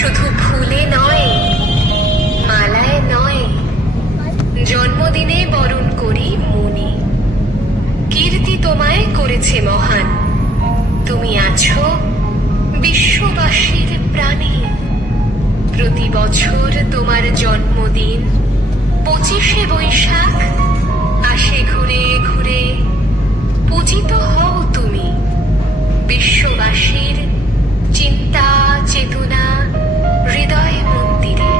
শুধু ফুলে নয়, মালায় নয়, জন্মদিনে বরণ করি মনে। কীর্তি তোমায় করেছে মহান, তুমি আছো বিশ্ববাসীর প্রাণে। প্রতি বছর তোমার জন্মদিন 25শে বৈশাখ আসে ঘুরে ঘুরে। পূজিত হও তুমি বিশ্ববাসীর চিন্তা চেতনা হৃদয় মন্দিরে।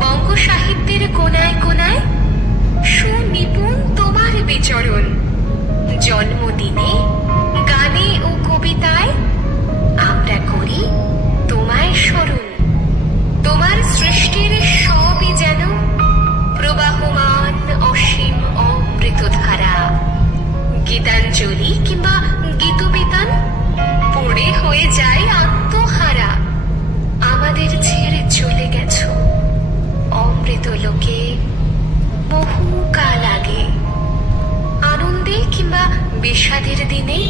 বঙ্গ সাহিত্যের কোনায় কোনায় সুনিপুণ তোমার বিচরণ। জন্মদিনে গানে ও কবিতায় আমরা করি তোমায় স্মরণ। তোমার সৃষ্টির সবই যেন প্রবাহমান অসীম অমৃতধারা। গীতাঞ্জলি কিংবা গীতবিতান পড়ে হয়ে যায় আত্মহারা। আমাদের ছেড়ে চলে গেছো অমৃত লোকে বহু কাল আগে। আনন্দে কিংবা বিষাদের দিনে